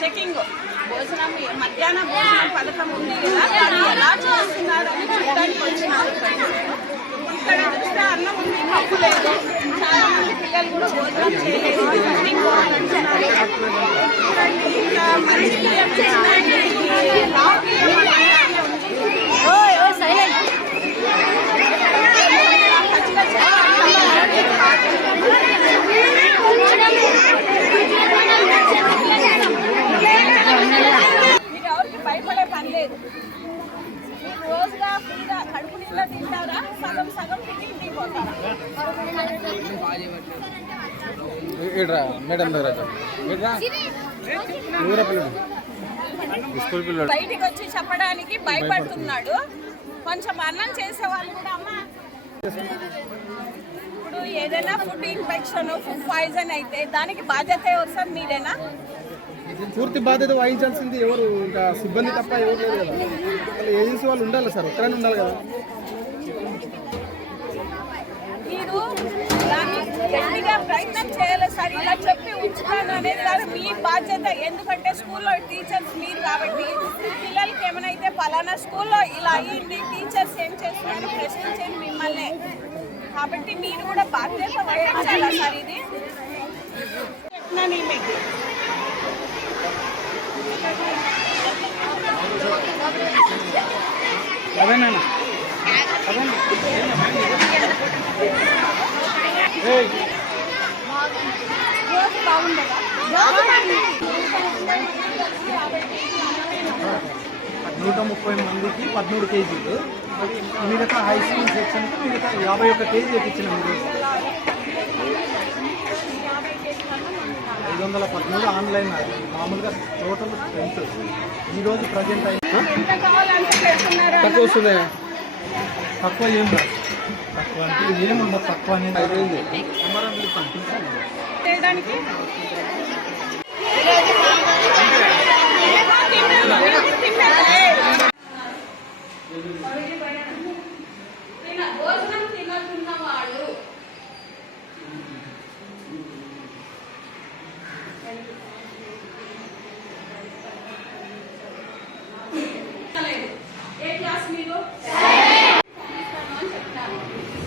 Checking భోజనం మధ్యాహ్న భోజనం పథకం ఉంది కదా దాన్ని ఎలా చేస్తున్నారని చూడడానికి వచ్చినారు ఇక్కడ చూస్తే అన్నం ఉంది పప్పు లేదు. చాలా మంది పిల్లలు కూడా భోజనం చేయలేదు. ఇంటికి పోవాలంటున్నారు ఇంకా మంచి బియ్యం చేసినారంటే ఈ రావు బియ్యం అలాగే ఉంది. మీరు ఎవరికి భయపడే పని లేదు మీరు రోజుగా నిండా తింటారా? సగం సగం తిని ఇంటికి పోతారా? మేడం దగ్గర బయటికి వచ్చి చెప్పడానికి భయపడుతున్నాడు. కొంచెం అన్నం చేసే వాళ్ళు కూడా అమ్మా. ఇప్పుడు ఏదైనా ఫుడ్ ఇన్ఫెక్షన్ ఫుడ్ పాయిజన్ అయితే దానికి బాధ్యత ఎవరు సార్ మీరేనా? పూర్తి బాధ్యత వహించాల్సింది ఎవరు? ఇంకా సిబ్బంది తప్ప ఎవరు లేరు కదా. వాళ్ళ ఏజెన్సీ వాళ్ళు ఉండాలి సార్ ఒక్కరైనా ఉండాలి కదా. గట్టిగా ప్రయత్నం చేయాలి సార్. ఇలా చెప్పి ఉంచుతాను అనేది కాదు మీ బాధ్యత. ఎందుకంటే స్కూల్లో టీచర్స్ మీరు కాబట్టి. పిల్లలకి ఏమైనా అయితే పలానా స్కూల్లో ఇలా అయ్యింది టీచర్స్ ఏం చేస్తున్నారు ప్రశ్నించేది మిమ్మల్ని. కాబట్టి మీరు కూడా బాధ్యత వహించాలా సార్ ఇది? చెప్తున్నాను మీకు అదేనా నూట ముప్పై మందికి పదమూడు కేజీలు. మిగతా హై స్కూల్ సెక్షన్కి మిగతా యాభై ఒక్క కేజీ ఎక్కించిన ఈరోజు ఐదు వందల పదమూడు ఆన్లైన్ మామూలుగా టోటల్ స్ట్రెంత్. ఈరోజు ప్రజెంట్ అయిన ఎంత కావాలంటే పెడుతున్నారా తక్కువ వస్తుంది. తక్కువ ఏం రాదు తక్కువ అంటే ఏముండదు తక్కువ అనేది చేయడానికి? భోజనం తినకున్నవాడు ఏ క్లాస్ మీరు చెప్తాను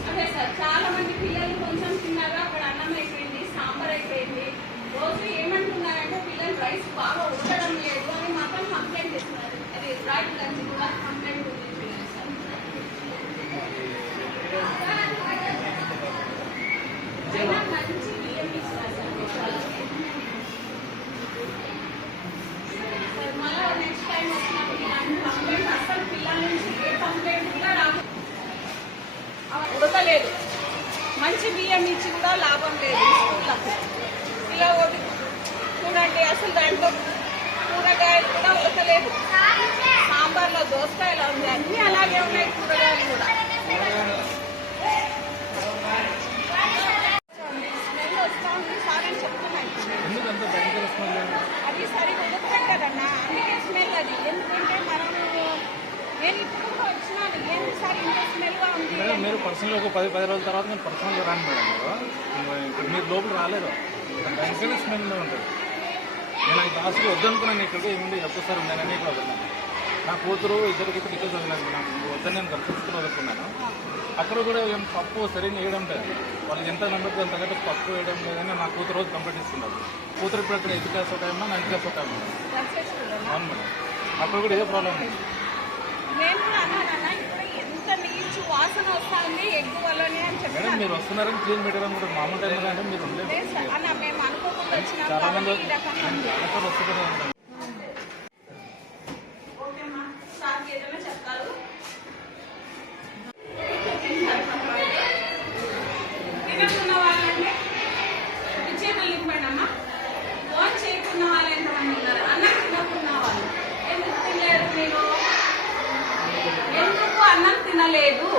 అదే సార్ చాలా మంది పిల్లలు కొంచెం తిన్నారు అక్కడ అన్నం అయిపోయింది సాంబార్ అయిపోయింది రోజు ఏమంటున్నారంటే పిల్లలు రైస్ బాగా ఉడకడం లేదు అని మాత్రం కంప్లైంట్ చేస్తున్నారు అది రైట్ లంచ్ కూడా కంప్లైంట్ ఉంది సార్ అయినా మంచి బియ్యం ఇస్తున్నారు సార్ వాళ్ళకి. సార్ మళ్ళా నెక్స్ట్ టైం వచ్చినప్పుడు ఇలాంటి కంప్లైంట్ అసలు పిల్లల నుంచి ఏ కంప్లైంట్ కూడా రాదు ఉడకలేదు మంచి బియ్యం ఇచ్చి కూడా లాభం లేదు స్కూల్లో స్కూళ్ళకు ఇలా చూడండి అసలు దాంట్లో కూరగాయలు కూడా ఉడకలేదు. సాంబార్లో దోసకాయలు ఉంది అన్నీ అలాగే ఉన్నాయి కూరగాయలు కూడా స్మెల్ వస్తూ ఉంది సార్ అని చెప్తున్నాను ఎందుకంత భయంకర స్మెల్ అది సరిగా ఉడకబెట్టారన్న అందుకే స్మెల్ అది ఎందుకంటే మనం నేను ఇప్పుడు కూడా వచ్చినాను ఏంటి సార్ ఇంత స్మెల్గా ఉంది మేడం మీరు పర్సనల్ ఒక పది పది రోజుల తర్వాత నేను పర్సనల్గా రాను మేడం మీరు ఇప్పుడు మీరు లోపల రాలేదు భయంకర స్మెల్ ఉంటుంది నేను ఈ క్లాస్కి వద్దనుకున్నాను ఇక్కడికి ఏముంది ఒక్కసారి ఉన్నానని ఇక్కడ వదిలినాను నా కూతురు ఇద్దరు కూతురు ఇక్కడ వదిలినాను నాకు వద్దని నేను కల్పించుకుని వదులుకున్నాను. అక్కడ కూడా ఏం పప్పు సరిగ్గా వేయడం లేదు. వాళ్ళకి ఎంత నెంబర్ అంత కంటే పప్పు వేయడం లేదని నా కూతురు రోజు కంప్లీట్ ఇస్తున్నారు. కూతురు ఇప్పుడు అక్కడ ఎయిత్ క్లాస్ ఒక టైం నైన్త్ క్లాస్ ఒక టైం అవును మేడం. అక్కడ కూడా ఏ ప్రాబ్లం లేదు. నేను కూడా అన్నాను అన్న ఇప్పుడు ఎంత నీచు వాసన వస్తా ఉంది ఎగ్గు వల్లనే అని మేడం మీరు వస్తున్నారని క్లీన్ పెట్టడం కూడా మామూలు టైం అంటే మీరు ఉండలేదు లేదు సార్ అన్న మేము అనుకోకుండా వచ్చినాం చాలా మంది కాబట్టి ఈ రకంగా ఉంది. ఎక్కడ వస్తున్నారు ఉంటారు. ఓకేమ్మా సార్కి ఏదైనా చెప్తారు? తినకున్న వాళ్ళంటే చేతులు నింపండి అమ్మా. ఫోన్ చేయకున్న వాళ్ళు ఎంతమంది ఉన్నారు? అన్నం తినకున్న వాళ్ళు. ఎందుకు తినలేదు మీరు? ఎందుకు అన్నం తినలేదు?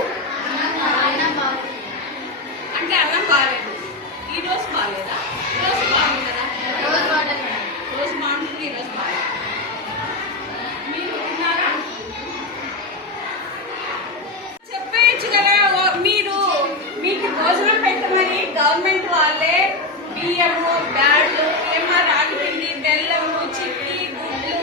బియ్యము బ్యాడ్లు ఏమో రాగిపిండి బెల్లము చిట్టి గుడ్లు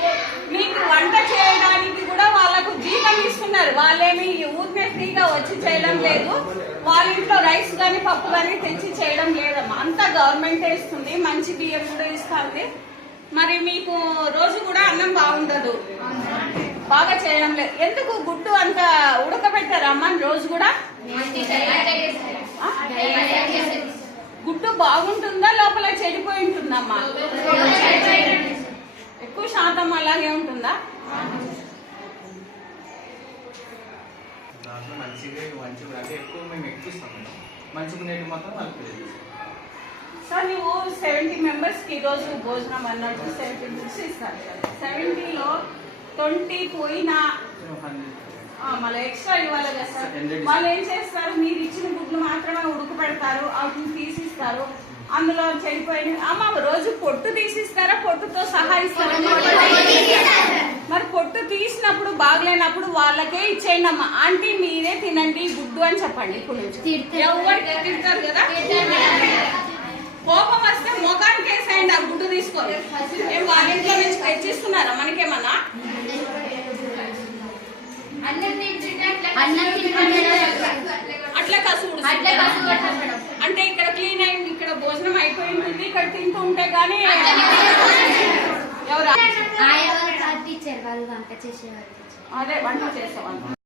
మీకు వంట చేయడానికి కూడా వాళ్ళకు జీతం ఇస్తున్నారు. వాళ్ళేమి ఊరికే ఫ్రీగా వచ్చి చేయడం లేదు. వాళ్ళ ఇంట్లో రైస్ కానీ పప్పు కానీ తెచ్చి చేయడం లేదమ్మా. అంతా గవర్నమెంటే ఇస్తుంది. మంచి బియ్యం కూడా ఇస్తుంది. మరి మీకు రోజు కూడా అన్నం బాగుండదు. బాగా చేయడం లేదు. ఎందుకు గుడ్డు అంత ఉడకబెట్టారమ్మా రోజు కూడా? గుడ్డు బాగుంటుందా? లోపల చెడిపోయి ఉంటుందమ్మా. ఎక్కువ శాతం అలాగే ఉంటుందా? దాంట్లో మంచిగా మంచిగా అంటే ఎక్కువ మేము ఎక్కిస్తాం మేడం. మంచిగా నేటి మాత్రం వాళ్ళకి తెలియదు. సార్ నువ్వు సెవెంటీ ఈరోజు భోజనం అన్నట్టు సెవెంటీ బుక్స్ ఇస్తారు. సెవెంటీలో ట్వంటీ పోయినా మళ్ళీ ఎక్స్ట్రా ఇవ్వాలి కదా సార్. వాళ్ళు ఏం చేస్తారు? మీరు ఇచ్చిన గుడ్లు మాత్రమే ఉడకబెడతారు వాటిని తీసిస్తారు. అందులో చెడిపోయిన అమ్మ రోజు పొట్టు తీసిస్తారా? పొట్టుతో సహా ఇస్తారా? మరి పొట్టు తీసినప్పుడు బాగలేనప్పుడు వాళ్ళకే ఇచ్చేయండి అమ్మ. ఆంటీ మీరే తినండి గుడ్డు అని చెప్పండి ఇప్పుడు ఎవరికి తింటారు కదా? కోపం వస్తే ముఖానికి వేసేయండి ఆ గుడ్డు తీసుకొని ఏం వాళ్ళ ఇంట్లో నుంచి తెచ్చిస్తున్నారా మనకేమన్నా అన్నం తింటుంటే అట్లా కసుడు. అంటే ఇక్కడ క్లీన్ అయింది ఇక్కడ భోజనం అయిపోయి ఉంటుంది ఇక్కడ తింటూ ఉంటే గానీ ఎవరు ఆయన వాళ్ళు టీచర్ వాళ్ళు వంట చేసేవాళ్ళు. అదే వంట చేసేవాళ్ళు.